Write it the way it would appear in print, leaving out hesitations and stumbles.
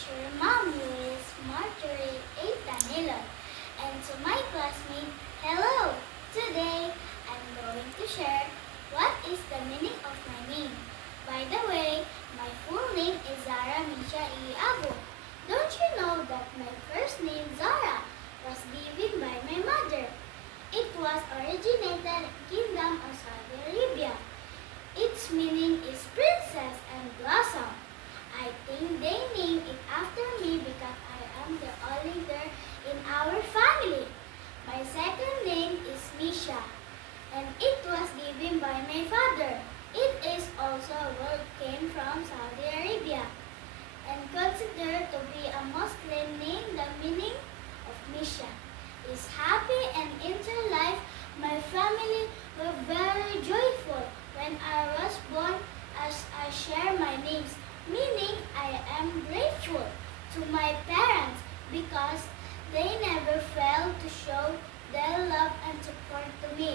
teacher Mom Luis Marjorie A. Danilo, and to my classmate, hello! Today, I'm going to share what is the meaning of my name. By the way, my full name is Zara Misha E. Abu. Don't you know that my first name, Zara, was given by my mother? It was originated in Kingdom of Saudi Arabia. Its meaning is princess and blossom. I think they named it after me because I am the only girl in our family. My second name is Misha, and it was given by my father. It is also a word came from Saudi Arabia and considered to be a Muslim name. The meaning of Misha is happy, and into life my family were very joyful when I was born, as I share my names, meaning I am grateful to my parents because they never failed to show their love and support to me.